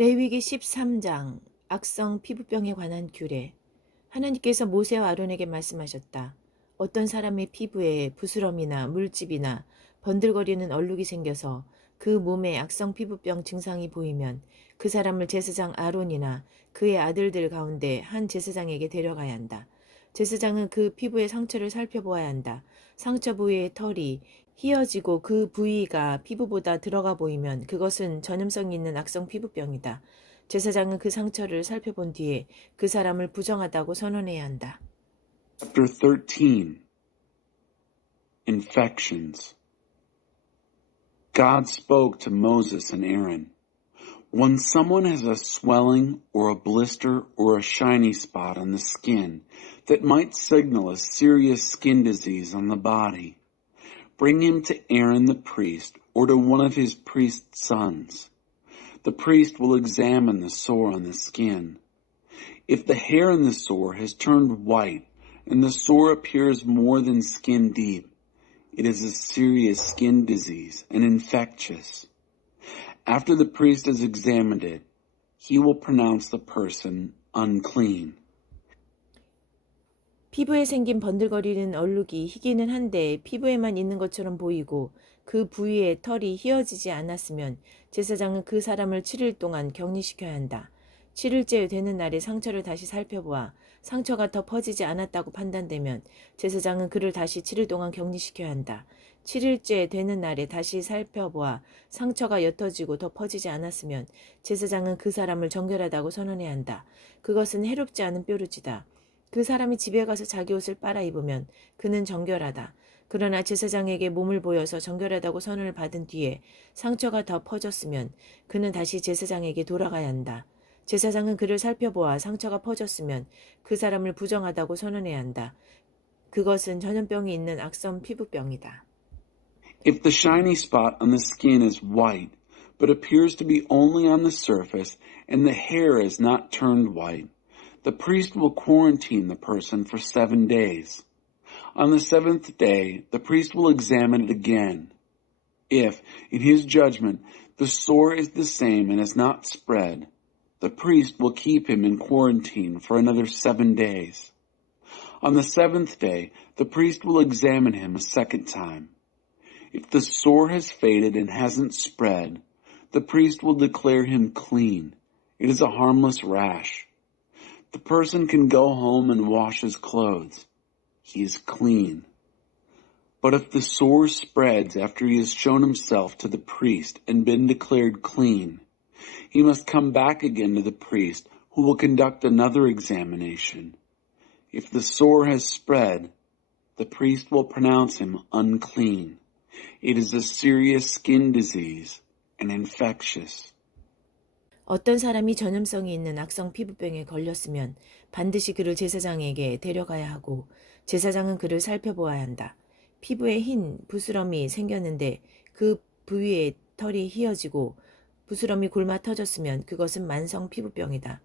레위기 13장 악성 피부병에 관한 규례. 하나님께서 모세와 아론에게 말씀하셨다. 어떤 사람의 피부에 부스럼이나 물집이나 번들거리는 얼룩이 생겨서 그 몸에 악성 피부병 증상이 보이면 그 사람을 제사장 아론이나 그의 아들들 가운데 한 제사장에게 데려가야 한다. 제사장은 그 피부의 상처를 살펴보아야 한다. 상처 부위의 털이 휘어지고 그 부위가 피부보다 들어가 보이면 그것은 전염성이 있는 악성 피부병이다. 제사장은 그 상처를 살펴본 뒤에 그 사람을 부정하다고 선언해야 한다. Chapter 13 Infections. God spoke to Moses and Aaron. When someone has a swelling or a blister or a shiny spot on the skin that might signal a serious skin disease on the body, bring him to Aaron the priest or to one of his priest's sons. The priest will examine the sore on the skin. If the hair in the sore has turned white and the sore appears more than skin deep, it is a serious skin disease and infectious. After the priest has examined it, he will pronounce the person unclean. 피부에 생긴 번들거리는 얼룩이 희기는 한데 피부에만 있는 것처럼 보이고 그 부위에 털이 휘어지지 않았으면 제사장은 그 사람을 7일 동안 격리시켜야 한다. 7일째 되는 날에 상처를 다시 살펴보아 상처가 더 퍼지지 않았다고 판단되면 제사장은 그를 다시 7일 동안 격리시켜야 한다. 7일째 되는 날에 다시 살펴보아 상처가 옅어지고 더 퍼지지 않았으면 제사장은 그 사람을 정결하다고 선언해야 한다. 그것은 해롭지 않은 뾰루지다. 그 사람이 집에 가서 자기 옷을 빨아 입으면 그는 정결하다. 그러나 제사장에게 몸을 보여서 정결하다고 선언을 받은 뒤에 상처가 더 퍼졌으면 그는 다시 제사장에게 돌아가야 한다. 제사장은 그를 살펴보아 상처가 퍼졌으면 그 사람을 부정하다고 선언해야 한다. 그것은 전염병이 있는 악성 피부병이다. If the shiny spot on the skin is white, but appears to be only on the surface, and the hair is not turned white, the priest will quarantine the person for 7 days. On the 7th day, the priest will examine it again. If, in his judgment, the sore is the same and has not spread, the priest will keep him in quarantine for another 7 days. On the 7th day, the priest will examine him a second time. If the sore has faded and hasn't spread, the priest will declare him clean. It is a harmless rash. The person can go home and wash his clothes. He is clean. But if the sore spreads after he has shown himself to the priest and been declared clean, he must come back again to the priest, who will conduct another examination. If the sore has spread, the priest will pronounce him unclean. It is a serious skin disease and infectious. 어떤 사람이 전염성이 있는 악성 피부병에 걸렸으면 반드시 그를 제사장에게 데려가야 하고 제사장은 그를 살펴보아야 한다. 피부에 흰 부스럼이 생겼는데 그 부위에 털이 휘어지고 부스럼이 골마 터졌으면 그것은 만성 피부병이다.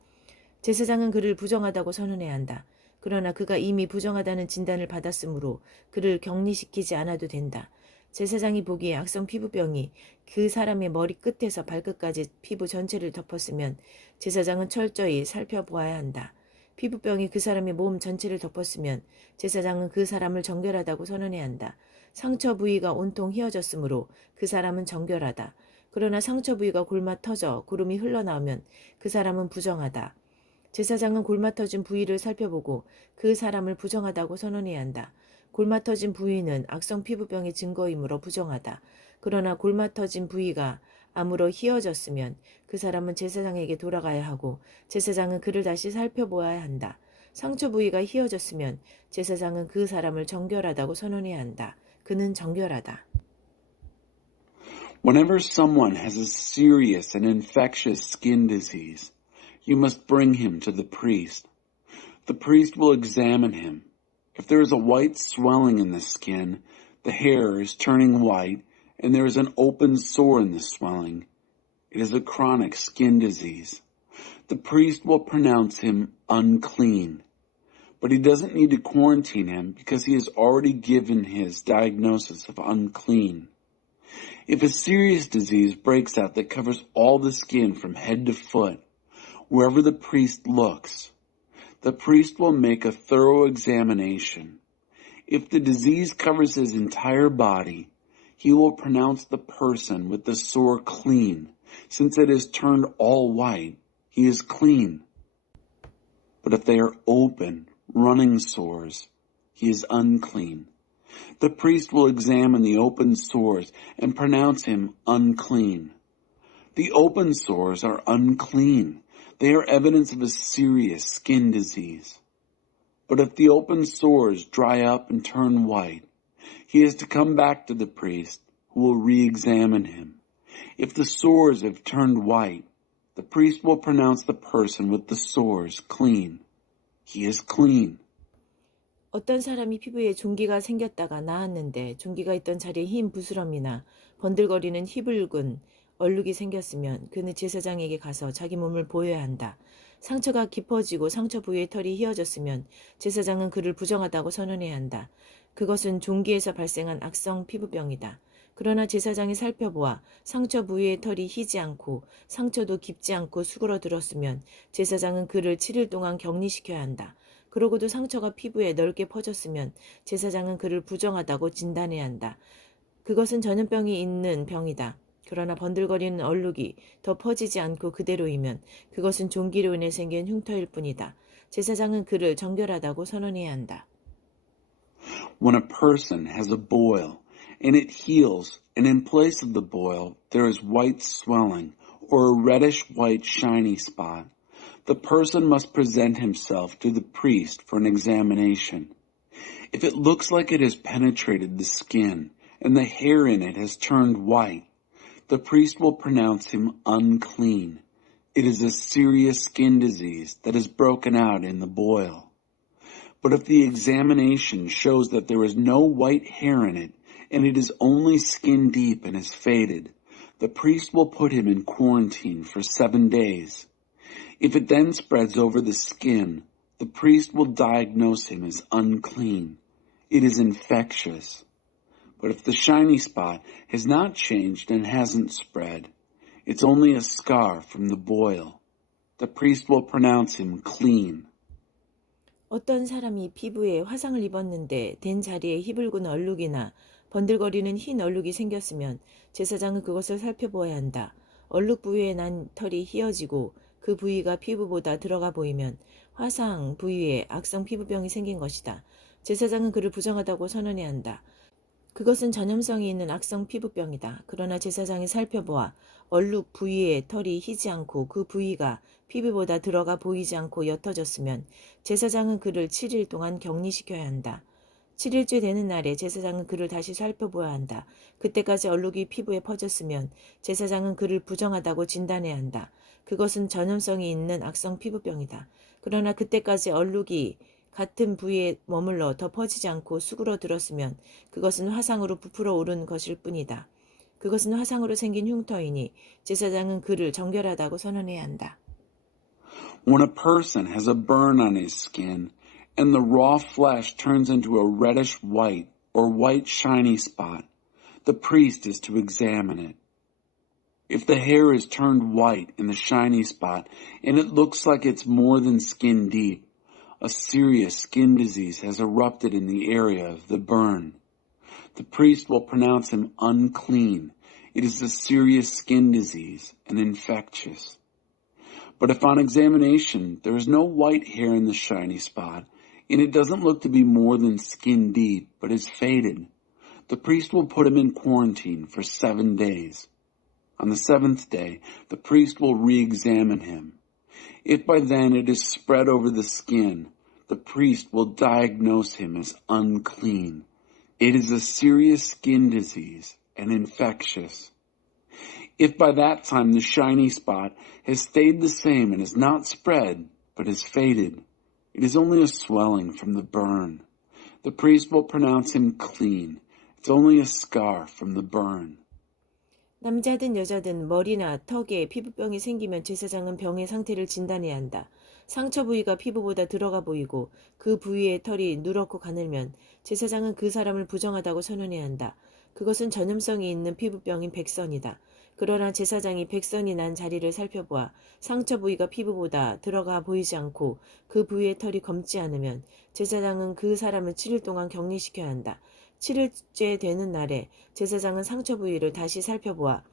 제사장은 그를 부정하다고 선언해야 한다. 그러나 그가 이미 부정하다는 진단을 받았으므로 그를 격리시키지 않아도 된다. 제사장이 보기에 악성 피부병이 그 사람의 머리 끝에서 발끝까지 피부 전체를 덮었으면 제사장은 철저히 살펴보아야 한다. 피부병이 그 사람의 몸 전체를 덮었으면 제사장은 그 사람을 정결하다고 선언해야 한다. 상처 부위가 온통 휘어졌으므로 그 사람은 정결하다. 그러나 상처 부위가 골마 터져 구름이 흘러나오면 그 사람은 부정하다. 제사장은 골마 터진 부위를 살펴보고 그 사람을 부정하다고 선언해야 한다. 골마 터진 부위는 악성 피부병의 증거이므로 부정하다. 그러나 골마 터진 부위가 암으로 휘어졌으면 그 사람은 제사장에게 돌아가야 하고 제사장은 그를 다시 살펴보아야 한다. 상처 부위가 휘어졌으면 제사장은 그 사람을 정결하다고 선언해야 한다. 그는 정결하다. Whenever someone has a serious and infectious skin disease, you must bring him to the priest. The priest will examine him. If there is a white swelling in the skin, the hair is turning white, and there is an open sore in the swelling, it is a chronic skin disease. The priest will pronounce him unclean, but he doesn't need to quarantine him because he has already given his diagnosis of unclean. If a serious disease breaks out that covers all the skin from head to foot, wherever the priest looks, the priest will make a thorough examination. If the disease covers his entire body, he will pronounce the person with the sore clean. Since it has turned all white, he is clean. But if they are open, running sores, he is unclean. The priest will examine the open sores and pronounce him unclean. The open sores are unclean. They are evidence of a serious skin disease. But if the open sores dry up and turn white, he is to come back to the priest, who will re-examine him. If the sores have turned white, the priest will pronounce the person with the sores clean. He is clean. 어떤 사람이 피부에 종기가 생겼다가 나았는데 종기가 있던 자리에 흰 부스럼이나 번들거리는 희붉은 얼룩이 생겼으면 그는 제사장에게 가서 자기 몸을 보여야 한다. 상처가 깊어지고 상처 부위의 털이 휘어졌으면 제사장은 그를 부정하다고 선언해야 한다. 그것은 종기에서 발생한 악성 피부병이다. 그러나 제사장이 살펴보아 상처 부위의 털이 희지 않고 상처도 깊지 않고 수그러들었으면 제사장은 그를 7일 동안 격리시켜야 한다. 그러고도 상처가 피부에 넓게 퍼졌으면 제사장은 그를 부정하다고 진단해야 한다. 그것은 전염병이 있는 병이다. 그러나 번들거리는 얼룩이 더 퍼지지 않고 그대로이면 그것은 종기로 인해 생긴 흉터일 뿐이다. 제사장은 그를 정결하다고 선언해야 한다. When a person has a boil and it heals, and in place of the boil there is white swelling or a reddish white shiny spot, the person must present himself to the priest for an examination. If it looks like it has penetrated the skin and the hair in it has turned white, the priest will pronounce him unclean. It is a serious skin disease that has broken out in the boil. But if the examination shows that there is no white hair in it and it is only skin deep and has faded, the priest will put him in quarantine for 7 days. If it then spreads over the skin, the priest will diagnose him as unclean. It is infectious. But if the shiny spot has not changed and hasn't spread, it's only a scar from the boil. The priest will pronounce him clean. 어떤 사람이 피부에 화상을 입었는데 된 자리에 희붉은 얼룩이나 번들거리는 흰 얼룩이 생겼으면 제사장은 그것을 살펴보아야 한다. 얼룩 부위에 난 털이 휘어지고 그 부위가 피부보다 들어가 보이면 화상 부위에 악성 피부병이 생긴 것이다. 제사장은 그를 부정하다고 선언해야 한다. 그것은 전염성이 있는 악성 피부병이다. 그러나 제사장이 살펴보아 얼룩 부위에 털이 희지 않고 그 부위가 피부보다 들어가 보이지 않고 옅어졌으면 제사장은 그를 7일 동안 격리시켜야 한다. 7일째 되는 날에 제사장은 그를 다시 살펴보아야 한다. 그때까지 얼룩이 피부에 퍼졌으면 제사장은 그를 부정하다고 진단해야 한다. 그것은 전염성이 있는 악성 피부병이다. 그러나 그때까지 얼룩이 같은 부위에 머물러 더 퍼지지 않고 수그러들었으면 그것은 화상으로 부풀어 오른 것일 뿐이다. 그것은 화상으로 생긴 흉터이니 제사장은 그를 정결하다고 선언해야 한다. When a person has a burn on his skin and the raw flesh turns into a reddish white or white shiny spot, the priest is to examine it. If the hair is turned white in the shiny spot and it looks like it's more than skin deep, a serious skin disease has erupted in the area of the burn. The priest will pronounce him unclean. It is a serious skin disease and infectious. But if on examination there is no white hair in the shiny spot and it doesn't look to be more than skin deep but is faded, the priest will put him in quarantine for 7 days. On the 7th day, the priest will re-examine him. If by then it is spread over the skin, the priest will diagnose him as unclean. It is a serious skin disease and infectious. If by that time the shiny spot has stayed the same and has not spread, but has faded, it is only a swelling from the burn. The priest will pronounce him clean. It's only a scar from the burn. 남자든 여자든 머리나 턱에 피부병이 생기면 제사장은 병의 상태를 진단해야 한다. 상처 부위가 피부보다 들어가 보이고 그 부위의 털이 누렇고 가늘면 제사장은 그 사람을 부정하다고 선언해야 한다. 그것은 전염성이 있는 피부병인 백선이다. 그러나 제사장이 백선이 난 자리를 살펴보아 상처 부위가 피부보다 들어가 보이지 않고 그 부위의 털이 검지 않으면 제사장은 그 사람을 7일 동안 격리시켜야 한다. 7일째 되는 날에 제사장은 상처 부위를 다시 살펴보아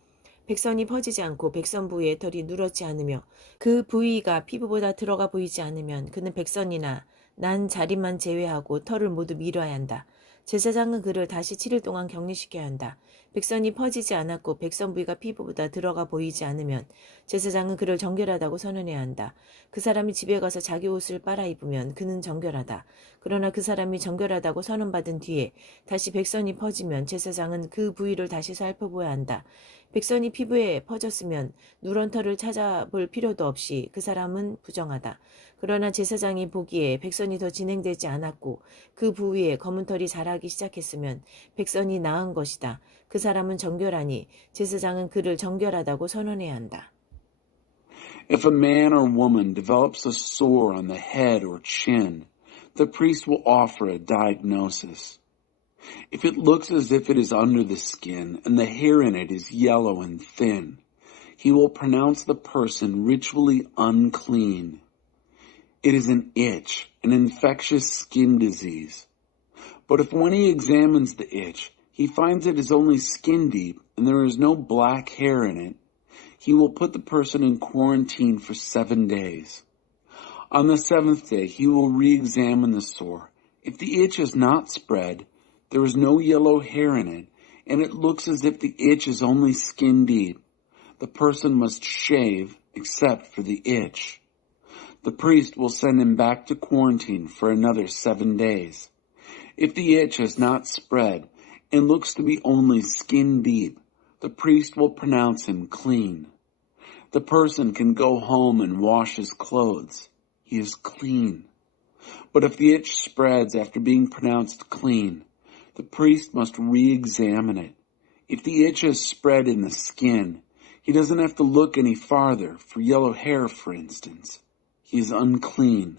백선이 퍼지지 않고 백선 부위의 털이 누렇지 않으며 그 부위가 피부보다 들어가 보이지 않으면 그는 백선이나 난 자리만 제외하고 털을 모두 밀어야 한다. 제사장은 그를 다시 7일 동안 격리시켜야 한다. 백선이 퍼지지 않았고 백선 부위가 피부보다 들어가 보이지 않으면 제사장은 그를 정결하다고 선언해야 한다. 그 사람이 집에 가서 자기 옷을 빨아 입으면 그는 정결하다. 그러나 그 사람이 정결하다고 선언받은 뒤에 다시 백선이 퍼지면 제사장은 그 부위를 다시 살펴보아야 한다. 백선이 피부에 퍼졌으면 누런 털을 찾아볼 필요도 없이 그 사람은 부정하다. 그러나 제사장이 보기에 백선이 더 진행되지 않았고 그 부위에 검은 털이 자라기 시작했으면 백선이 나은 것이다. 그 사람은 정결하니 제사장은 그를 정결하다고 선언해야 한다. If a man or woman develops a sore on the head or chin, the priest will offer a diagnosis. If it looks as if it is under the skin and the hair in it is yellow and thin, he will pronounce the person ritually unclean. It is an itch, an infectious skin disease. But if when he examines the itch, he finds it is only skin deep and there is no black hair in it, he will put the person in quarantine for 7 days. On the 7th day, he will re-examine the sore. If the itch has not spread, there is no yellow hair in it, and it looks as if the itch is only skin deep, the person must shave except for the itch. The priest will send him back to quarantine for another 7 days. If the itch has not spread and looks to be only skin deep, the priest will pronounce him clean. The person can go home and wash his clothes. He is clean. But if the itch spreads after being pronounced clean, the priest must re-examine it. If the itch has spread in the skin, he doesn't have to look any farther for yellow hair, for instance. He is unclean.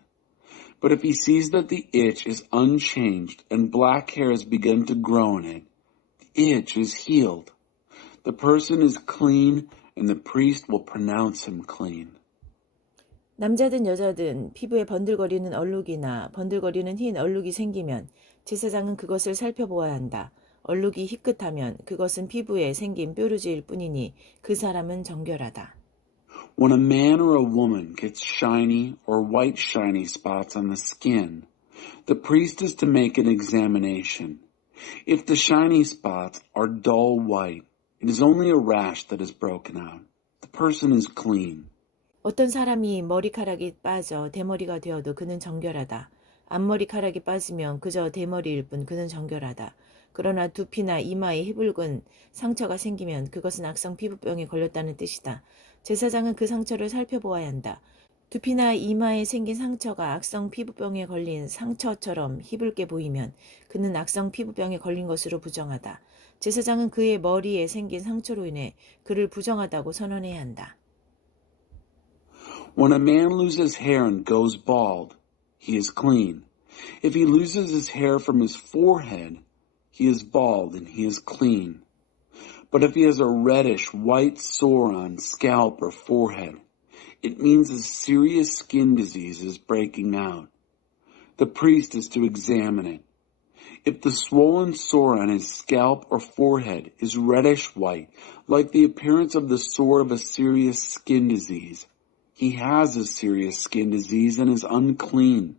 But if he sees that the itch is unchanged and black hair has begun to grow in it, the itch is healed. The person is clean and the priest will pronounce him clean. 남자든 여자든 피부에 번들거리는 얼룩이나 번들거리는 흰 얼룩이 생기면 제사장은 그것을 살펴보아야 한다. 얼룩이 희끗하면 그것은 피부에 생긴 뾰루지일 뿐이니 그 사람은 정결하다. When a man or a woman gets shiny or white shiny spots on the skin, the priest is to make an examination. If the shiny spots are dull white, it is only a rash that is broken out. The person is clean. 어떤 사람이 머리카락이 빠져 대머리가 되어도 그는 정결하다. 앞머리카락이 빠지면 그저 대머리일 뿐 그는 정결하다. 그러나 두피나 이마에 희붉은 상처가 생기면 그것은 악성 피부병에 걸렸다는 뜻이다. 제사장은 그 상처를 살펴보아야 한다. 두피나 이마에 생긴 상처가 악성 피부병에 걸린 상처처럼 희붉게 보이면 그는 악성 피부병에 걸린 것으로 부정하다. 제사장은 그의 머리에 생긴 상처로 인해 그를 부정하다고 선언해야 한다. When a man loses hair and goes bald, he is clean. If he loses his hair from his forehead, he is bald and he is clean. But if he has a reddish white sore on scalp or forehead, it means a serious skin disease is breaking out. The priest is to examine it. If the swollen sore on his scalp or forehead is reddish white, like the appearance of the sore of a serious skin disease, he has a serious skin disease and is unclean.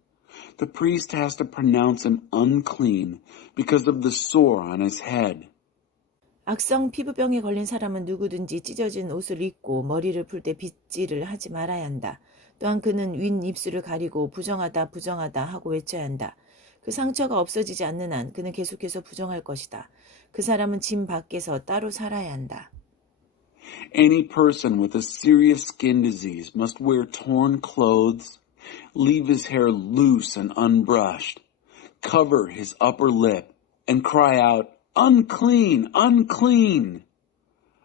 The priest has to pronounce him unclean because of the sore on his head. 악성 피부병에 걸린 사람은 누구든지 찢어진 옷을 입고 머리를 풀 때 빗질을 하지 말아야 한다. 또한 그는 윗 입술을 가리고 부정하다 부정하다 하고 외쳐야 한다. 그 상처가 없어지지 않는 한 그는 계속해서 부정할 것이다. 그 사람은 짐 밖에서 따로 살아야 한다. Any person with a serious skin disease must wear torn clothes, leave his hair loose and unbrushed, cover his upper lip, and cry out, "Unclean! Unclean!"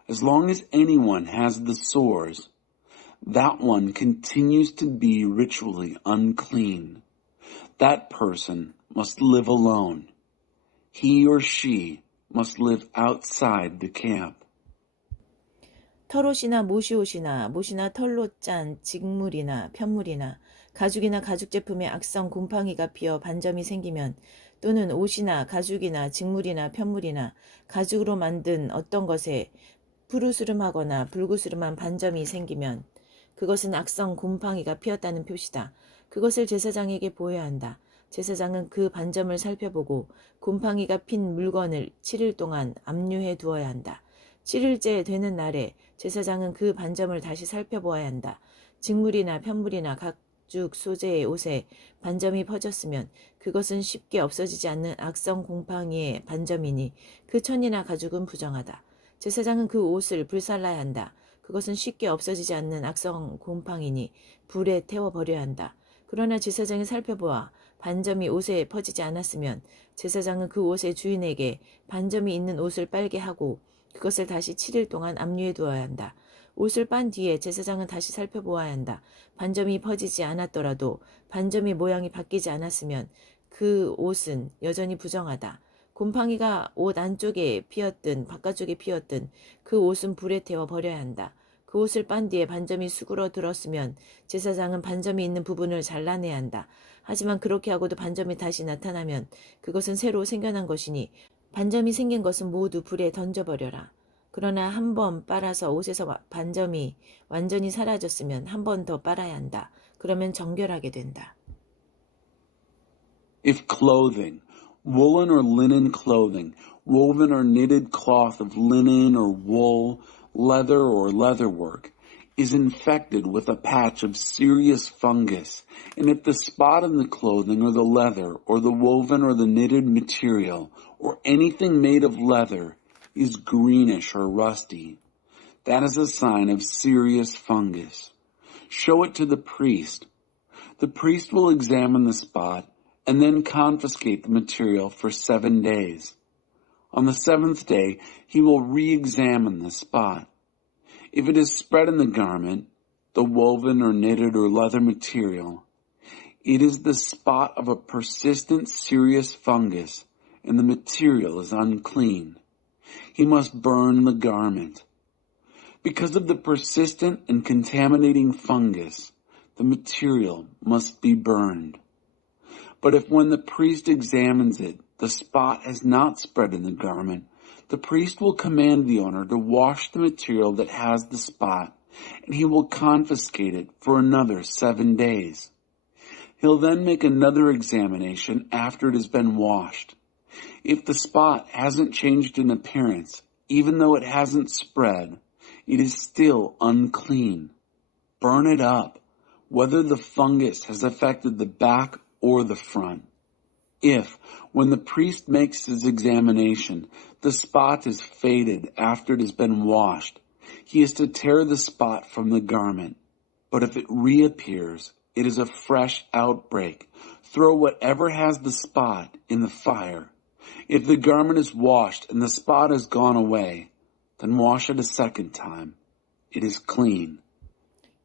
As long as anyone has the sores, that one continues to be ritually unclean. That person must live alone. He or she must live outside the camp. 털옷이나 모시옷이나 못이나 털로 짠 직물이나 편물이나 가죽이나 가죽 제품에 악성 곰팡이가 피어 반점이 생기면 또는 옷이나 가죽이나 직물이나 편물이나 가죽으로 만든 어떤 것에 푸르스름하거나 불구스름한 반점이 생기면 그것은 악성 곰팡이가 피었다는 표시다. 그것을 제사장에게 보여야 한다. 제사장은 그 반점을 살펴보고 곰팡이가 핀 물건을 7일 동안 압류해 두어야 한다. 7일째 되는 날에 제사장은 그 반점을 다시 살펴보아야 한다. 직물이나 편물이나 가죽 소재의 옷에 반점이 퍼졌으면 그것은 쉽게 없어지지 않는 악성 곰팡이의 반점이니 그 천이나 가죽은 부정하다. 제사장은 그 옷을 불살라야 한다. 그것은 쉽게 없어지지 않는 악성 곰팡이니 불에 태워버려야 한다. 그러나 제사장이 살펴보아 반점이 옷에 퍼지지 않았으면 제사장은 그 옷의 주인에게 반점이 있는 옷을 빨게 하고 그것을 다시 7일 동안 압류해 두어야 한다. 옷을 빤 뒤에 제사장은 다시 살펴보아야 한다. 반점이 퍼지지 않았더라도 반점의 모양이 바뀌지 않았으면 그 옷은 여전히 부정하다. 곰팡이가 옷 안쪽에 피었든 바깥쪽에 피었든 그 옷은 불에 태워 버려야 한다. 그 옷을 빤 뒤에 반점이 수그러들었으면 제사장은 반점이 있는 부분을 잘라내야 한다. 하지만 그렇게 하고도 반점이 다시 나타나면 그것은 새로 생겨난 것이니 반점이 생긴 것은 모두 불에 던져버려라. 그러나 한 번 빨아서 옷에서 반점이 완전히 사라졌으면 한 번 더 빨아야 한다. 그러면 정결하게 된다. If clothing, woolen or linen clothing, woven or knitted cloth of linen or wool, leather or leatherwork, is infected with a patch of serious fungus, and if the spot in the clothing or the leather or the woven or the knitted material or anything made of leather is greenish or rusty, that is a sign of serious fungus. Show it to the priest. The priest will examine the spot and then confiscate the material for 7 days. On the 7th day, he will re-examine the spot. If it is spread in the garment, the woven or knitted or leather material, it is the spot of a persistent serious fungus, and the material is unclean. He must burn the garment. Because of the persistent and contaminating fungus, the material must be burned. But if when the priest examines it, the spot has not spread in the garment, the priest will command the owner to wash the material that has the spot, and he will confiscate it for another 7 days. He'll then make another examination after it has been washed. If the spot hasn't changed in appearance, even though it hasn't spread, it is still unclean. Burn it up, whether the fungus has affected the back or the front. If, when the priest makes his examination, the spot is faded after it has been washed, he is to tear the spot from the garment. But if it reappears, it is a fresh outbreak. Throw whatever has the spot in the fire. If the garment is washed and the spot has gone away, then wash it a second time. It is clean.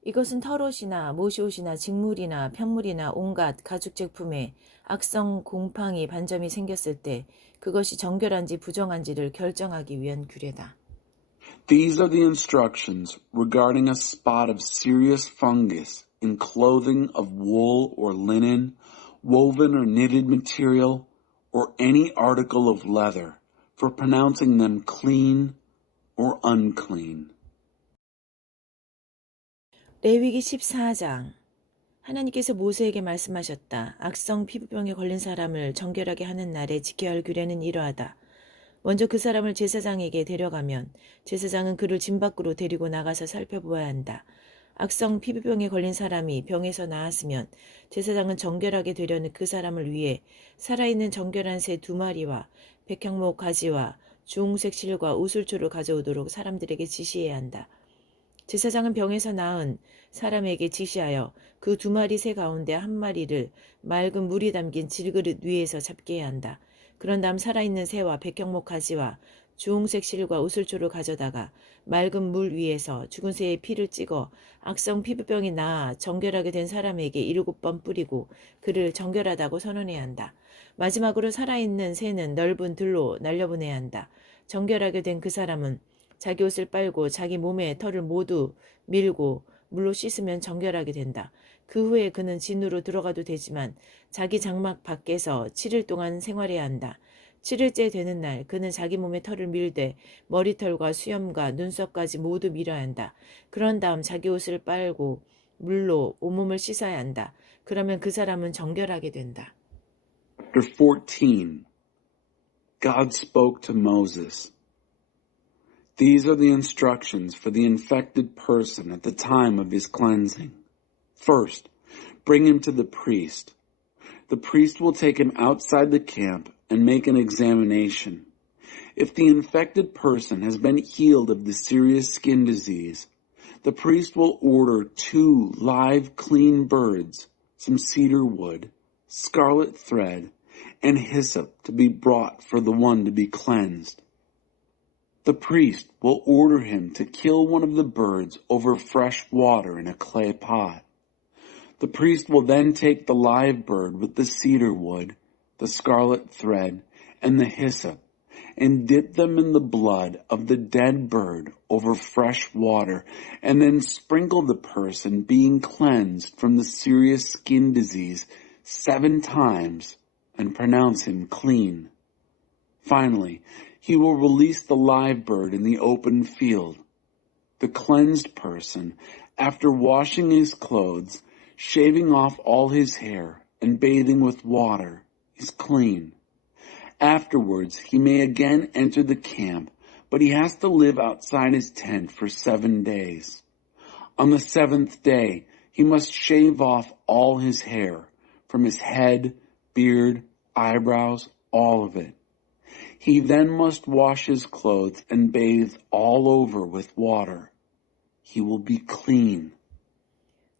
이것은 털옷이나 모시옷이나 직물이나 편물이나 온갖 가죽 제품에 악성 곰팡이 반점이 생겼을 때 그것이 정결한지 부정한지를 결정하기 위한 규례다. These are the instructions regarding a spot of serious fungus in clothing of wool or linen, woven or knitted material, or any article of leather, for pronouncing them clean or unclean. 레위기 14장. 하나님께서 모세에게 말씀하셨다. 악성 피부병에 걸린 사람을 정결하게 하는 날에 지켜야 할 규례는 이러하다. 먼저 그 사람을 제사장에게 데려가면 제사장은 그를 진 밖으로 데리고 나가서 살펴보아야 한다. 악성 피부병에 걸린 사람이 병에서 나았으면 제사장은 정결하게 되려는 그 사람을 위해 살아있는 정결한 새 2마리와 백향목 가지와 주홍색 실과 우슬초를 가져오도록 사람들에게 지시해야 한다. 제사장은 병에서 나은 사람에게 지시하여 그 2마리 새 가운데 1마리를 맑은 물이 담긴 질그릇 위에서 잡게 해야 한다. 그런 다음 살아있는 새와 백향목 가지와 주홍색 실과 우슬초를 가져다가 맑은 물 위에서 죽은 새의 피를 찍어 악성 피부병이 나아 정결하게 된 사람에게 7번 뿌리고 그를 정결하다고 선언해야 한다. 마지막으로 살아있는 새는 넓은 들로 날려보내야 한다. 정결하게 된 그 사람은 자기 옷을 빨고 자기 몸의 털을 모두 밀고 물로 씻으면 정결하게 된다. 그 후에 그는 진으로 들어가도 되지만 자기 장막 밖에서 7일 동안 생활해야 한다. 7일째 되는 날 그는 자기 몸의 털을 밀되 머리털과 수염과 눈썹까지 모두 밀어야 한다. 그런 다음 자기 옷을 빨고 물로 온몸을 씻어야 한다. 그러면 그 사람은 정결하게 된다. Chapter 14. God spoke to Moses. These are the instructions for the infected person at the time of his cleansing. First, bring him to the priest. The priest will take him outside the camp and make an examination. If the infected person has been healed of the serious skin disease, the priest will order 2 live, clean birds, some cedar wood, scarlet thread, and hyssop to be brought for the one to be cleansed. The priest will order him to kill one of the birds over fresh water in a clay pot. The priest will then take the live bird with the cedar wood, the scarlet thread, and the hyssop, and dip them in the blood of the dead bird over fresh water, and then sprinkle the person being cleansed from the serious skin disease 7 times and pronounce him clean. Finally, he will release the live bird in the open field. The cleansed person, after washing his clothes, shaving off all his hair, and bathing with water, is clean. Afterwards, he may again enter the camp, but he has to live outside his tent for 7 days. On the 7th day, he must shave off all his hair, from his head, beard, eyebrows, all of it. He then must wash his clothes and bathe all over with water. He will be clean.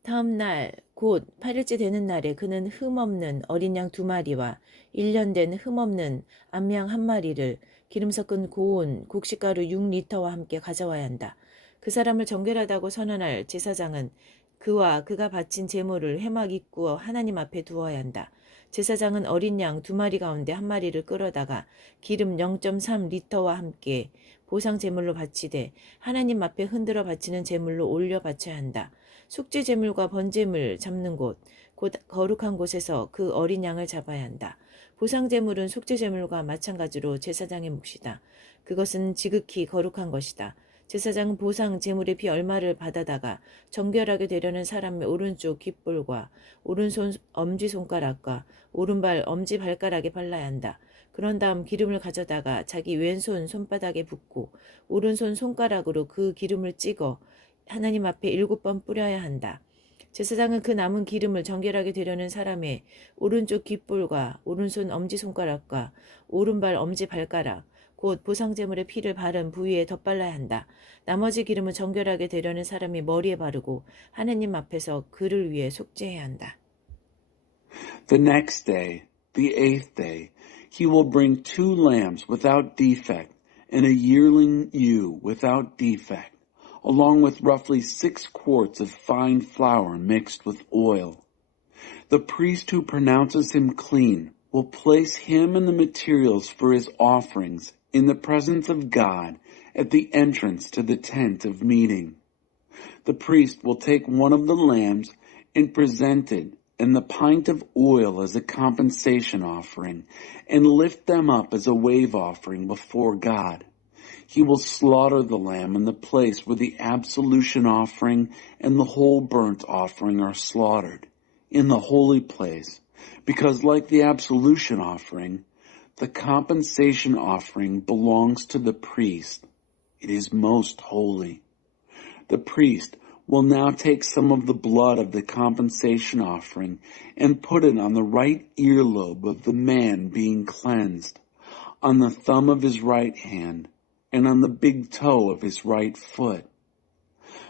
다음 날 곧 8일째 되는 날에 그는 흠없는 어린 양 2마리와 1년 된 흠없는 암양 1마리를 기름 섞은 고운 곡식가루 6리터와 함께 가져와야 한다. 그 사람을 정결하다고 선언할 제사장은 그와 그가 바친 제물을 회막 입구 하나님 앞에 두어야 한다. 제사장은 어린 양 2마리 가운데 1마리를 끌어다가 기름 0.3리터와 함께 보상 제물로 바치되 하나님 앞에 흔들어 바치는 제물로 올려 바쳐야 한다. 속죄 제물과 번제물 잡는 곳, 곧 거룩한 곳에서 그 어린 양을 잡아야 한다. 보상 제물은 속죄 제물과 마찬가지로 제사장의 몫이다. 그것은 지극히 거룩한 것이다. 제사장은 보상 제물의 피 얼마를 받아다가 정결하게 되려는 사람의 오른쪽 귓볼과 오른손 엄지손가락과 오른발 엄지발가락에 발라야 한다. 그런 다음 기름을 가져다가 자기 왼손 손바닥에 붓고 오른손 손가락으로 그 기름을 찍어 하나님 앞에 7번 뿌려야 한다. 제사장은 그 남은 기름을 정결하게 되려는 사람의 오른쪽 귓볼과 오른손 엄지손가락과 오른발 엄지발가락 곧 보상제물의 피를 바른 부위에 덧발라야 한다. 나머지 기름은 정결하게 되려는 사람이 머리에 바르고 하나님 앞에서 그를 위해 속죄해야 한다. The next day, the 8th day, he will bring 2 lambs without defect and a yearling ewe without defect, along with roughly 6 quarts of fine flour mixed with oil. The priest who pronounces him clean will place him and the materials for his offerings in the presence of God at the entrance to the tent of meeting. The priest will take one of the lambs and present it and the pint of oil as a compensation offering and lift them up as a wave offering before God. He will slaughter the lamb in the place where the absolution offering and the whole burnt offering are slaughtered, in the holy place, because like the absolution offering, the compensation offering belongs to the priest. It is most holy. The priest will now take some of the blood of the compensation offering and put it on the right earlobe of the man being cleansed, on the thumb of his right hand, and on the big toe of his right foot.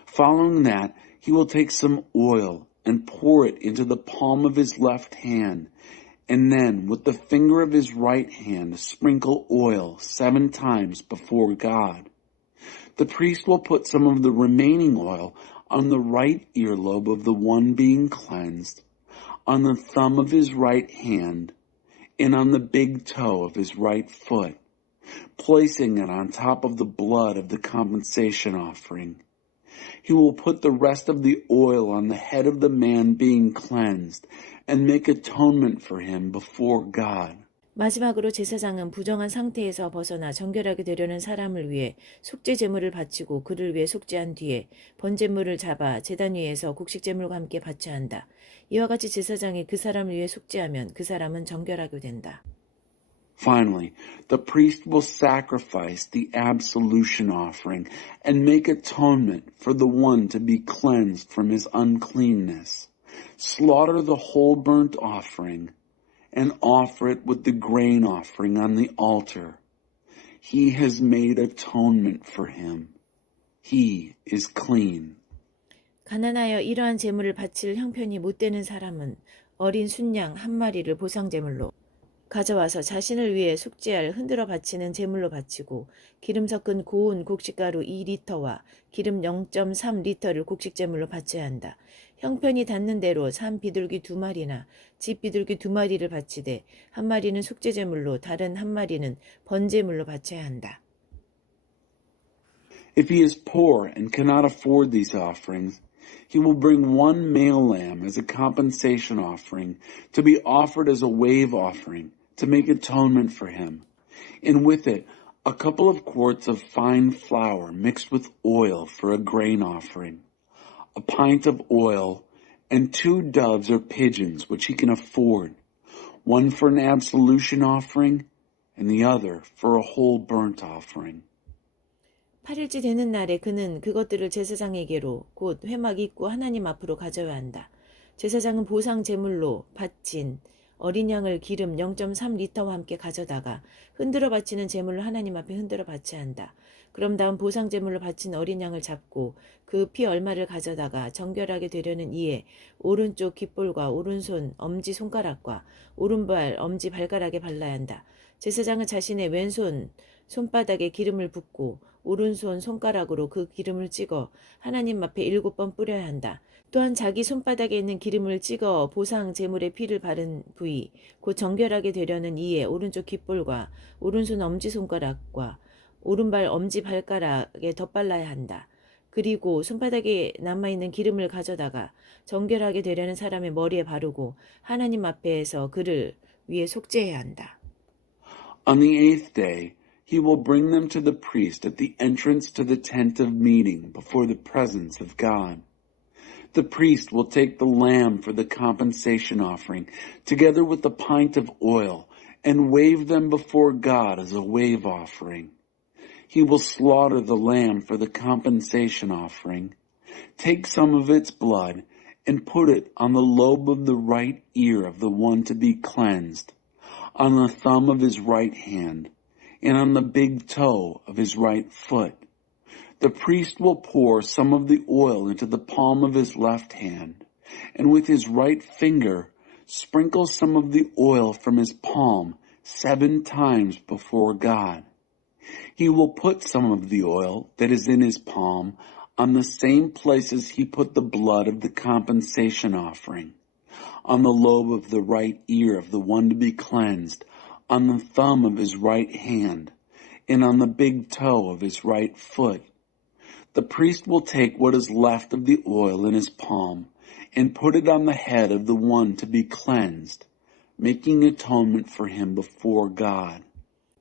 Following that, he will take some oil and pour it into the palm of his left hand and then with the finger of his right hand sprinkle oil 7 times before God. The priest will put some of the remaining oil on the right earlobe of the one being cleansed, on the thumb of his right hand, and on the big toe of his right foot, placing it on top of the blood of the compensation offering. He will put the rest of the oil on the head of the man being cleansed and make atonement for him before God. 마지막으로 제사장은 부정한 상태에서 벗어나 정결하게 되려는 사람을 위해 속죄 제물을 바치고 그를 위해 속죄한 뒤에 번제물을 잡아 제단 위에서 곡식 제물과 함께 바쳐야 한다. 이와 같이 제사장이 그 사람을 위해 속죄하면 그 사람은 정결하게 된다. Finally, the priest will sacrifice the absolution offering and make atonement for the one to be cleansed from his uncleanness. Slaughter the whole burnt offering and offer it with the grain offering on the altar. He has made atonement for him. He is clean. 가난하여 이러한 제물을 바칠 형편이 못 되는 사람은 어린 순양 한 마리를 보상 제물로 가져와서 자신을 위해 속죄할 흔들어 바치는 제물로 바치고 기름 섞은 고운 곡식가루 2리터와 기름 0.3리터를 곡식 제물로 바쳐야 한다. 형편이 닿는 대로 산 비둘기 2마리나 집 비둘기 2마리를 바치되 한 마리는 속죄 제물로 다른 한 마리는 번제물로 바쳐야 한다. If he is poor and cannot afford these offerings, he will bring 1 male lamb as a compensation offering to be offered as a wave offering to make atonement for him, and with it a couple of quarts of fine flour mixed with oil for a grain offering, a pint of oil, and 2 doves or pigeons which he can afford, one for an absolution offering and the other for a whole burnt offering. 8일째 되는 날에 그는 그것들을 제사장에게로 곧 회막 입구 하나님 앞으로 가져야 한다. 제사장은 보상 제물로 바친 어린 양을 기름 0.3리터와 함께 가져다가 흔들어 바치는 제물을 하나님 앞에 흔들어 바쳐야 한다. 그럼 다음 보상 제물로 바친 어린 양을 잡고 그 피 얼마를 가져다가 정결하게 되려는 이에 오른쪽 귓볼과 오른손 엄지 손가락과 오른발 엄지 발가락에 발라야 한다. 제사장은 자신의 왼손 손바닥에 기름을 붓고 오른손 손가락으로 그 기름을 찍어 하나님 앞에 7번 뿌려야 한다. 또한 자기 손바닥에 있는 기름을 찍어 보상 제물의 피를 바른 부위, 곧 정결하게 되려는 이에 오른쪽 귓볼과 오른손 엄지손가락과 오른발 엄지발가락에 덧발라야 한다. 그리고 손바닥에 남아있는 기름을 가져다가 정결하게 되려는 사람의 머리에 바르고 하나님 앞에서 그를 위해 속죄해야 한다. On the 8th day, he will bring them to the priest at the entrance to the tent of meeting before the presence of God. The priest will take the lamb for the compensation offering, together with the pint of oil, and wave them before God as a wave offering. He will slaughter the lamb for the compensation offering, take some of its blood, and put it on the lobe of the right ear of the one to be cleansed, on the thumb of his right hand, and on the big toe of his right foot. The priest will pour some of the oil into the palm of his left hand, and with his right finger sprinkle some of the oil from his palm 7 times before God. He will put some of the oil that is in his palm on the same places he put the blood of the compensation offering, on the lobe of the right ear of the one to be cleansed, on the thumb of his right hand, and on the big toe of his right foot. The priest will take what is left of the oil in his palm and put it on the head of the one to be cleansed, making atonement for him before God.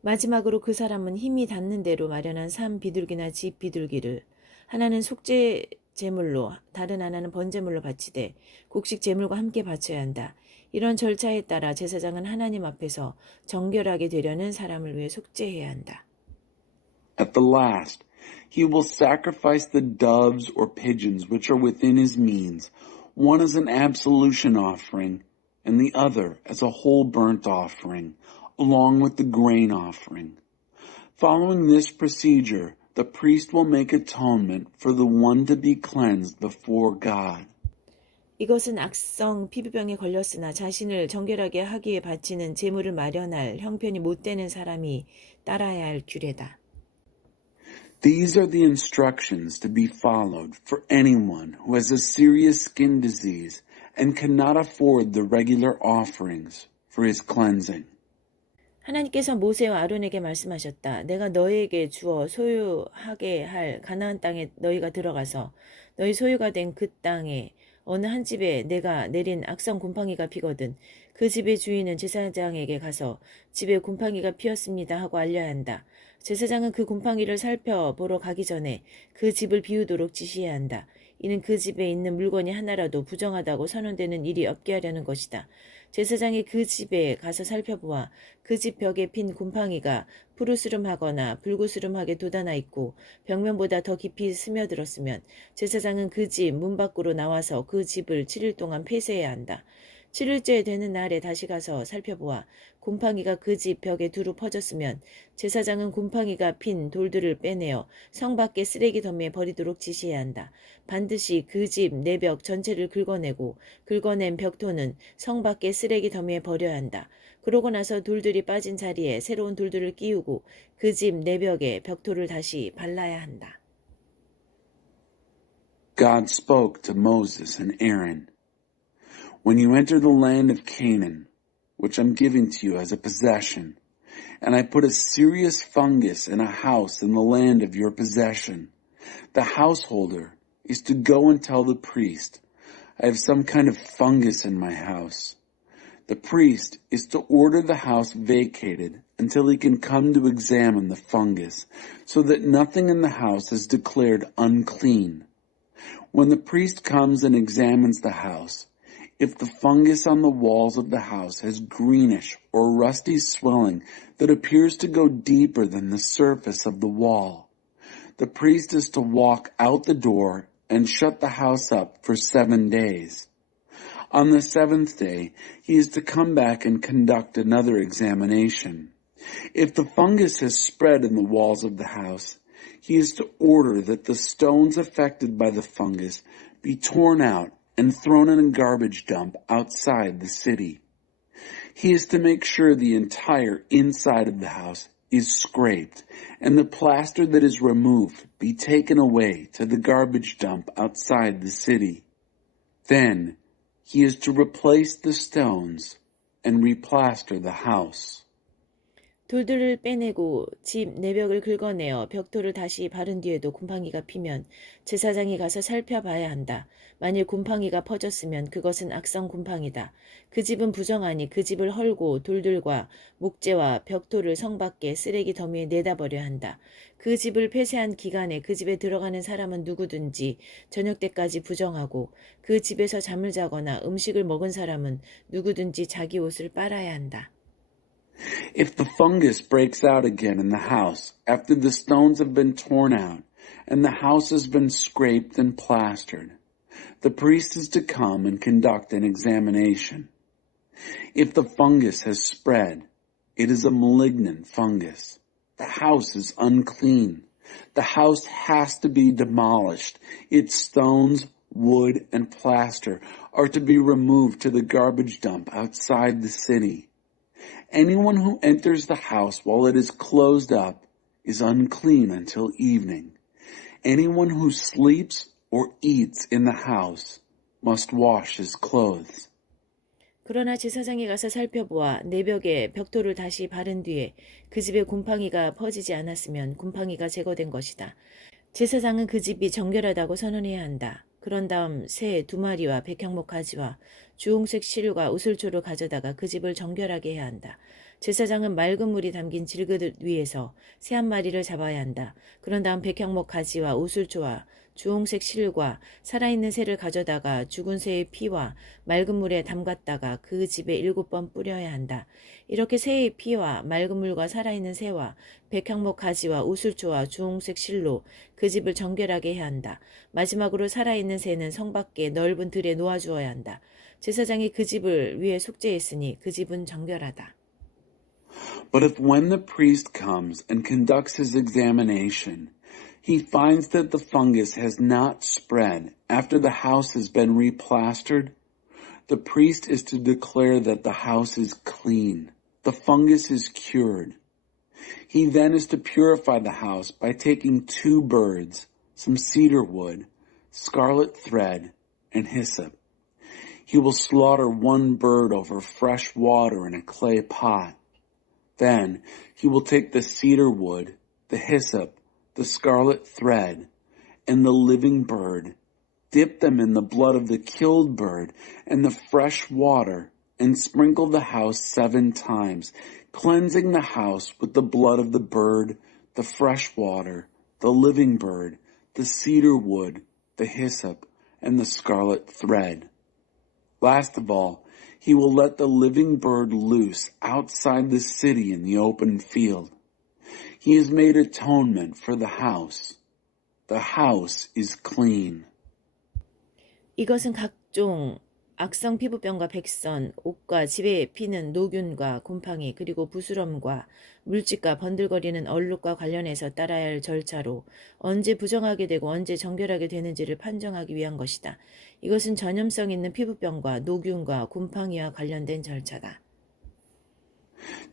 마지막으로 그 사람은 힘이 닿는 대로 마련한 산 비둘기나 집 비둘기를 하나는 속죄 제물로 다른 하나는 번제물로 바치되 곡식 제물과 함께 바쳐야 한다. 이런 절차에 따라 제사장은 하나님 앞에서 정결하게 되려는 사람을 위해 속죄해야 한다. At the last, he will sacrifice the doves or pigeons which are within his means, one as an absolution offering, and the other as a whole burnt offering, along with the grain offering. Following this procedure, the priest will make atonement for the one to be cleansed before God. 이것은 악성 피부병에 걸렸으나 자신을 정결하게 하기에 바치는 제물을 마련할 형편이 못 되는 사람이 따라야 할 규례다. These are the instructions to be followed for anyone who has a serious skin disease and cannot afford the regular offerings for his cleansing. 하나님께서 모세와 아론에게 말씀하셨다. 내가 너희에게 주어 소유하게 할 가나안 땅에 너희가 들어가서 너희 소유가 된 그 땅에 어느 한 집에 내가 내린 악성 곰팡이가 피거든 그 집의 주인은 제사장에게 가서 집에 곰팡이가 피었습니다 하고 알려야 한다. 제사장은 그 곰팡이를 살펴보러 가기 전에 그 집을 비우도록 지시해야 한다. 이는 그 집에 있는 물건이 하나라도 부정하다고 선언되는 일이 없게 하려는 것이다. 제사장이 그 집에 가서 살펴보아 그 집 벽에 핀 곰팡이가 푸르스름하거나 불구스름하게 돋아나 있고 벽면보다 더 깊이 스며들었으면 제사장은 그 집 문 밖으로 나와서 그 집을 7일 동안 폐쇄해야 한다. 7일째 되는 날에 다시 가서 살펴보아 곰팡이가 그 집 벽에 두루 퍼졌으면 제사장은 곰팡이가 핀 돌들을 빼내어 성 밖의 쓰레기 더미에 버리도록 지시해야 한다. 반드시 그 집 내벽 전체를 긁어내고 긁어낸 벽토는 성 밖의 쓰레기 더미에 버려야 한다. 그러고 나서 돌들이 빠진 자리에 새로운 돌들을 끼우고 그 집 내벽에 벽토를 다시 발라야 한다. God spoke to Moses and Aaron. When you enter the land of Canaan, which I'm giving to you as a possession, and I put a serious fungus in a house in the land of your possession, the householder is to go and tell the priest, I have some kind of fungus in my house. The priest is to order the house vacated until he can come to examine the fungus, so that nothing in the house is declared unclean. When the priest comes and examines the house, if the fungus on the walls of the house has greenish or rusty swelling that appears to go deeper than the surface of the wall, the priest is to walk out the door and shut the house up for 7 days. On the 7th day, he is to come back and conduct another examination. If the fungus has spread in the walls of the house, he is to order that the stones affected by the fungus be torn out and thrown in a garbage dump outside the city. He is to make sure the entire inside of the house is scraped and the plaster that is removed be taken away to the garbage dump outside the city. Then he is to replace the stones and replaster the house. 돌들을 빼내고 집 내벽을 긁어내어 벽토를 다시 바른 뒤에도 곰팡이가 피면 제사장이 가서 살펴봐야 한다. 만일 곰팡이가 퍼졌으면 그것은 악성 곰팡이다. 그 집은 부정하니 그 집을 헐고 돌들과 목재와 벽토를 성 밖에 쓰레기 더미에 내다버려야 한다. 그 집을 폐쇄한 기간에 그 집에 들어가는 사람은 누구든지 저녁 때까지 부정하고 그 집에서 잠을 자거나 음식을 먹은 사람은 누구든지 자기 옷을 빨아야 한다. If the fungus breaks out again in the house after the stones have been torn out and the house has been scraped and plastered, the priest is to come and conduct an examination. If the fungus has spread, it is a malignant fungus. The house is unclean. The house has to be demolished. Its stones, wood, and plaster are to be removed to the garbage dump outside the city. Anyone who enters the house while it is closed up is unclean until evening. Anyone who sleeps or eats in the house must wash his clothes. 그러나 제사장이 가서 살펴보아 내벽에 벽토를 다시 바른 뒤에 그 집에 곰팡이가 퍼지지 않았으면 곰팡이가 제거된 것이다. 제사장은 그 집이 정결하다고 선언해야 한다. 그런 다음 새 2마리와 백향목 가지와 주홍색 실과 우슬초를 가져다가 그 집을 정결하게 해야 한다. 제사장은 맑은 물이 담긴 질그릇 위에서 새 1마리를 잡아야 한다. 그런 다음 백향목 가지와 우슬초와 주홍색 실과 살아있는 새를 가져다가 죽은 새의 피와 맑은 물에 담갔다가 그 집에 7번 뿌려야 한다. 이렇게 새의 피와 맑은 물과 살아있는 새와 백향목 가지와 우슬초와 주홍색 실로 그 집을 정결하게 해야 한다. 마지막으로 살아있는 새는 성 밖에 넓은 들에 놓아주어야 한다. 제사장이 그 집을 위에 속죄했으니 그 집은 정결하다. But if when the priest comes and conducts his examination, he finds that the fungus has not spread after the house has been replastered, the priest is to declare that the house is clean. The fungus is cured. He then is to purify the house by taking 2 birds, some cedar wood, scarlet thread, and hyssop. He will slaughter 1 bird over fresh water in a clay pot. Then he will take the cedar wood, the hyssop, the scarlet thread, and the living bird, dip them in the blood of the killed bird and the fresh water, and sprinkle the house 7 times, cleansing the house with the blood of the bird, the fresh water, the living bird, the cedar wood, the hyssop, and the scarlet thread. Last of all, he will let the living bird loose outside the city in the open field. He has made atonement for the house. The house is clean. 이것은 각종 악성 피부병과 백선, 옷과 집에 피는 노균과 곰팡이, 그리고 부스럼과 물집과 번들거리는 얼룩과 관련해서 따라야 할 절차로 언제 부정하게 되고 언제 정결하게 되는지를 판정하기 위한 것이다. 이것은 전염성 있는 피부병과 노균과 곰팡이와 관련된 절차다.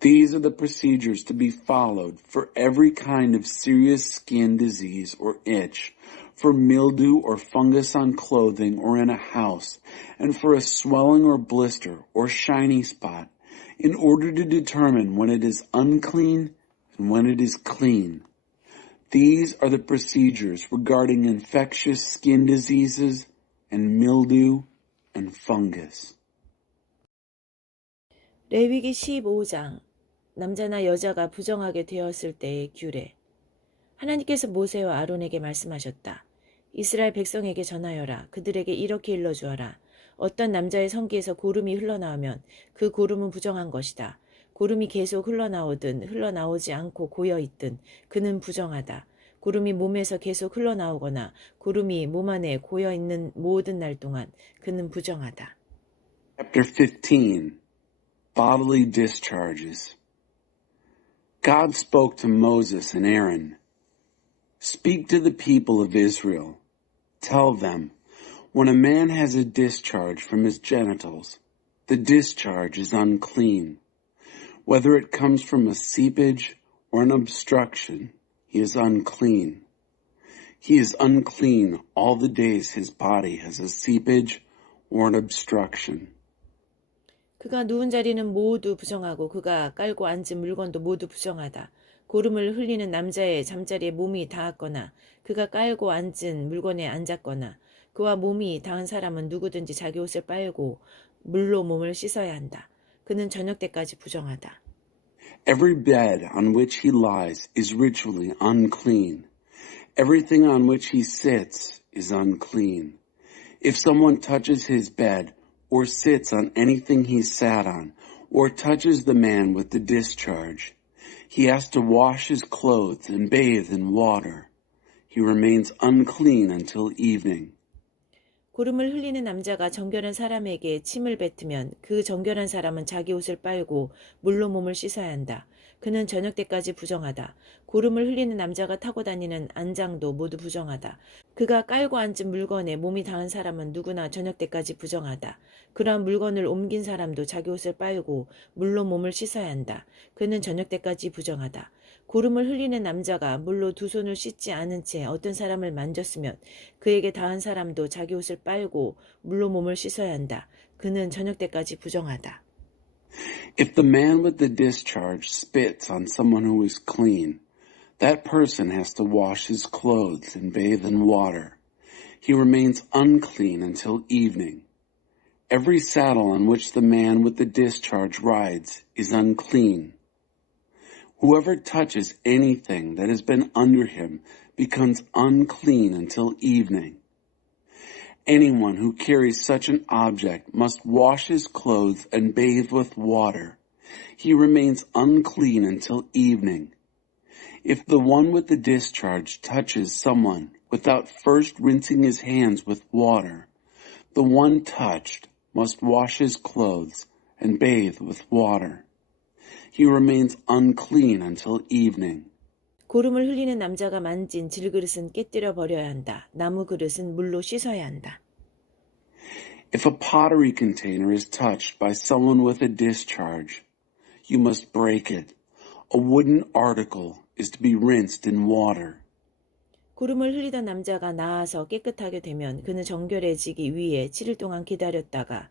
These are the procedures to be followed for every kind of serious skin disease or itch, for mildew or fungus on clothing or in a house, and for a swelling or blister or shiny spot, in order to determine when it is unclean and when it is clean. These are the procedures regarding infectious skin diseases and mildew and fungus. 레위기 15장 남자나 여자가 부정하게 되었을 때의 규례. 하나님께서 모세와 아론에게 말씀하셨다. 이스라엘 백성에게 전하여라. 그들에게 이렇게 일러주어라. 어떤 남자의 성기에서 고름이 흘러나오면 그 고름은 부정한 것이다. 고름이 계속 흘러나오든 흘러나오지 않고 고여있든 그는 부정하다. 고름이 몸에서 계속 흘러나오거나 고름이 몸 안에 고여있는 모든 날 동안 그는 부정하다. Chapter 15. Bodily discharges. God spoke to Moses and Aaron. Speak to the people of Israel. Tell them, when a man has a discharge from his genitals, the discharge is unclean. Whether it comes from a seepage or an obstruction, he is unclean. He is unclean all the days his body has a seepage or an obstruction. 그가 누운 자리는 모두 부정하고 그가 깔고 앉은 물건도 모두 부정하다. 고름을 흘리는 남자의 잠자리에 몸이 닿았거나 그가 깔고 앉은 물건에 앉았거나 그와 몸이 닿은 사람은 누구든지 자기 옷을 빨고 물로 몸을 씻어야 한다. 그는 저녁 때까지 부정하다. Every bed on which he lies is ritually unclean. Everything on which he sits is unclean. If someone touches his bed or sits on anything he sat on, or touches the man with the discharge, he has to wash his clothes and bathe in water. He remains unclean until evening. 고름을 흘리는 남자가 정결한 사람에게 침을 뱉으면 그 정결한 사람은 자기 옷을 빨고 물로 몸을 씻어야 한다. 그는 저녁 때까지 부정하다. 고름을 흘리는 남자가 타고 다니는 안장도 모두 부정하다. 그가 깔고 앉은 물건에 몸이 닿은 사람은 누구나 저녁 때까지 부정하다. 그러한 물건을 옮긴 사람도 자기 옷을 빨고 물로 몸을 씻어야 한다. 그는 저녁 때까지 부정하다. 고름을 흘리는 남자가 물로 2 손을 씻지 않은 채 어떤 사람을 만졌으면 그에게 닿은 사람도 자기 옷을 빨고 물로 몸을 씻어야 한다. 그는 저녁 때까지 부정하다. If the man with the discharge spits on someone who is clean, that person has to wash his clothes and bathe in water. He remains unclean until evening. Every saddle on which the man with the discharge rides is unclean. Whoever touches anything that has been under him becomes unclean until evening. Anyone who carries such an object must wash his clothes and bathe with water. He remains unclean until evening. If the one with the discharge touches someone without first rinsing his hands with water, the one touched must wash his clothes and bathe with water. He remains unclean until evening. 고름을 흘리는 남자가 만진 질그릇은 깨뜨려 버려야 한다. 나무 그릇은 물로 씻어야 한다. If a pottery container is touched by someone with a discharge, you must break it. A wooden article is to be rinsed in water. 고름을 흘리던 남자가 나아서 깨끗하게 되면 그는 정결해지기 위해 7일 동안 기다렸다가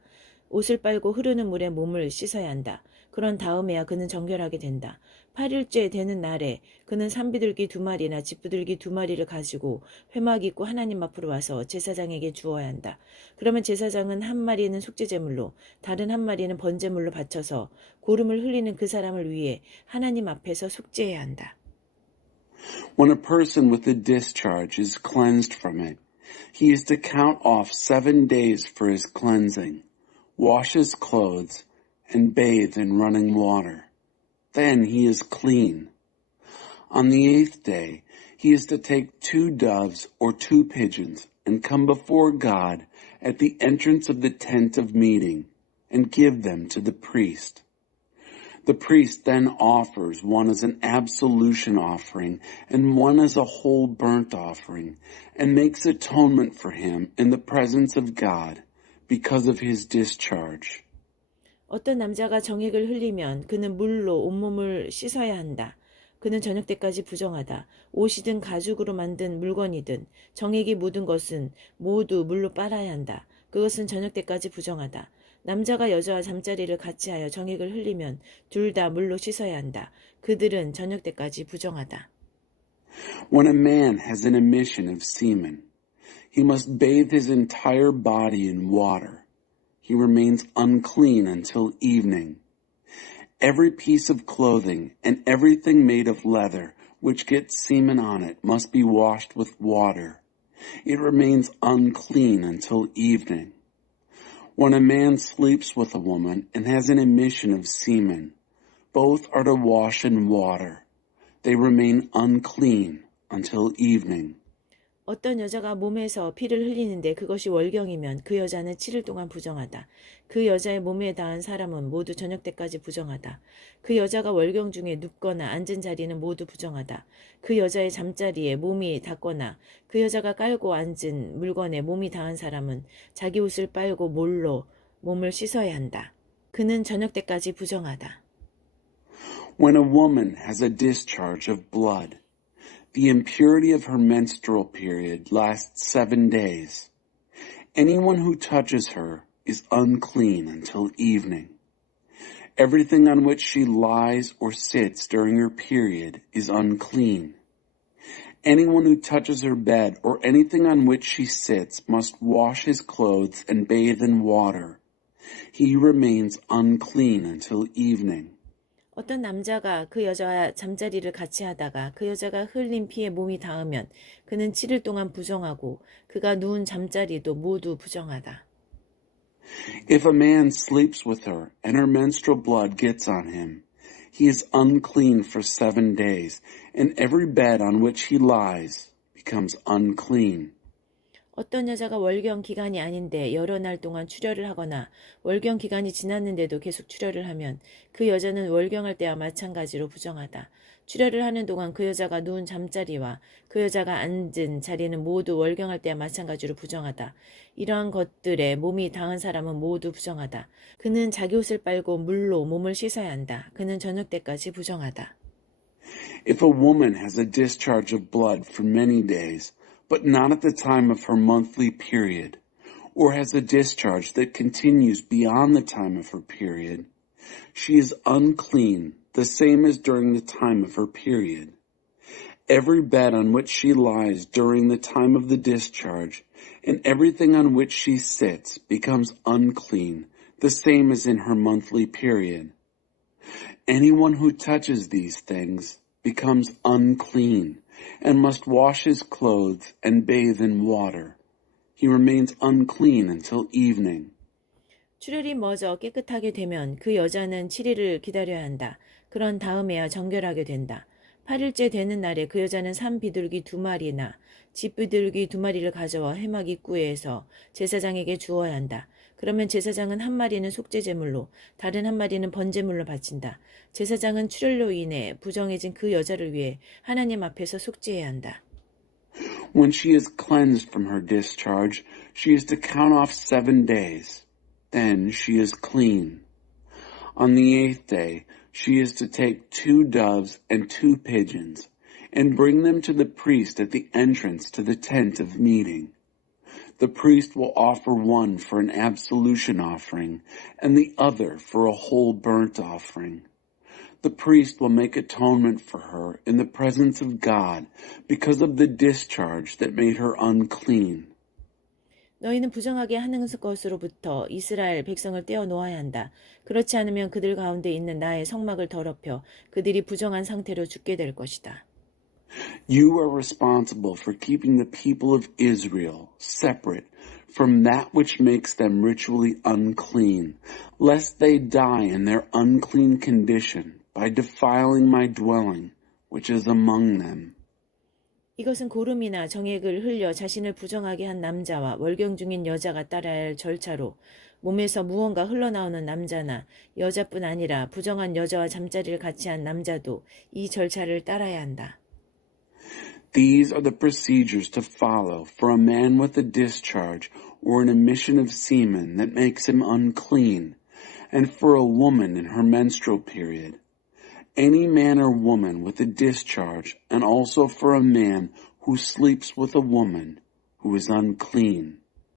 옷을 빨고 흐르는 물에 몸을 씻어야 한다. 그런 다음에야 그는 정결하게 된다. 8일째 되는 날에 그는 산비둘기 2마리나 집비둘기 2마리를 가지고 회막 입고 하나님 앞으로 와서 제사장에게 주어야 한다. 그러면 제사장은 한 마리는 속죄제물로 다른 한 마리는 번제물로 바쳐서 고름을 흘리는 그 사람을 위해 하나님 앞에서 속죄해야 한다. When a person with a discharge is cleansed from it, he is to count off 7 days for his cleansing, wash his clothes, and bathe in running water. Then he is clean. On the 8th day, he is to take 2 doves or 2 pigeons and come before God at the entrance of the tent of meeting and give them to the priest. The priest then offers one as an absolution offering and one as a whole burnt offering and makes atonement for him in the presence of God because of his discharge. 어떤 남자가 정액을 흘리면 그는 물로 온몸을 씻어야 한다. 그는 저녁 때까지 부정하다. 옷이든 가죽으로 만든 물건이든 정액이 묻은 것은 모두 물로 빨아야 한다. 그것은 저녁 때까지 부정하다. 남자가 여자와 잠자리를 같이 하여 정액을 흘리면 둘 다 물로 씻어야 한다. 그들은 저녁 때까지 부정하다. When a man has an emission of semen, he must bathe his entire body in water. He remains unclean until evening. Every piece of clothing and everything made of leather which gets semen on it must be washed with water. It remains unclean until evening. When a man sleeps with a woman and has an emission of semen, both are to wash in water. They remain unclean until evening. 어떤 여자가 몸에서 피를 흘리는데 그것이 월경이면 그 여자는 7일 동안 부정하다. 그 여자의 몸에 닿은 사람은 모두 저녁 때까지 부정하다. 그 여자가 월경 중에 눕거나 앉은 자리는 모두 부정하다. 그 여자의 잠자리에 몸이 닿거나 그 여자가 깔고 앉은 물건에 몸이 닿은 사람은 자기 옷을 빨고 물로 몸을 씻어야 한다. 그는 저녁 때까지 부정하다. When a woman has a discharge of blood, the impurity of her menstrual period lasts 7 days. Anyone who touches her is unclean until evening. Everything on which she lies or sits during her period is unclean. Anyone who touches her bed or anything on which she sits must wash his clothes and bathe in water. He remains unclean until evening. 어떤 남자가 그 여자와 잠자리를 같이 하다가 그 여자가 흘린 피에 몸이 닿으면 그는 7일 동안 부정하고 그가 누운 잠자리도 모두 부정하다. If a man sleeps with her and her menstrual blood gets on him, he is unclean for 7 days, and every bed on which he lies becomes unclean. 어떤 여자가 월경 기간이 아닌데 여러 날 동안 출혈을 하거나 월경 기간이 지났는데도 계속 출혈을 하면 그 여자는 월경할 때와 마찬가지로 부정하다. 출혈을 하는 동안 그 여자가 누운 잠자리와 그 여자가 앉은 자리는 모두 월경할 때와 마찬가지로 부정하다. 이러한 것들에 몸이 닿은 사람은 모두 부정하다. 그는 자기 옷을 빨고 물로 몸을 씻어야 한다. 그는 저녁 때까지 부정하다. If a woman has a discharge of blood for many days, but not at the time of her monthly period, or has a discharge that continues beyond the time of her period, she is unclean, the same as during the time of her period. Every bed on which she lies during the time of the discharge, and everything on which she sits becomes unclean, the same as in her monthly period. Anyone who touches these things becomes unclean, and must wash his clothes and bathe in water. He remains unclean until evening. 출혈이 멎어 깨끗하게 되면 그 여자는 7일을 기다려야 한다. 그런 다음에야 정결하게 된다. 8일째 되는 날에 그 여자는 산 비둘기 2마리나 집 비둘기 2마리를 가져와 회막 입구에서 제사장에게 주어야 한다. 그러면 제사장은 1마리는 속죄제물로 다른 1마리는 번제물로 바친다. 제사장은 출혈로 인해 부정해진 그 여자를 위해 하나님 앞에서 속죄해야 한다. When she is cleansed from her discharge, she is to count off 7 days. Then she is clean. On the 8th day, she is to take 2 doves and 2 pigeons, and bring them to the priest at the entrance to the tent of meeting. The priest will offer one for an absolution offering, and the other for a whole burnt offering. The priest will make atonement for her in the presence of God because of the discharge that made her unclean. 너희는 부정하게 하는 것으로부터 이스라엘 백성을 떼어 놓아야 한다. 그렇지 않으면 그들 가운데 있는 나의 성막을 더럽혀 그들이 부정한 상태로 죽게 될 것이다. You are responsible for keeping the people of Israel separate from that which makes them ritually unclean, lest they die in their unclean condition by defiling my dwelling, which is among them. 이것은 고름이나 정액을 흘려 자신을 부정하게 한 남자와 월경 중인 여자가 따라야 할 절차로 몸에서 무언가 흘러나오는 남자나 여자뿐 아니라 부정한 여자와 잠자리를 같이 한 남자도 이 절차를 따라야 한다. These are the procedures to follow for a man with a discharge or an emission of semen that makes him unclean, and for a woman in her menstrual period. Any man or woman with a discharge, and also for a man who sleeps with a woman who is unclean.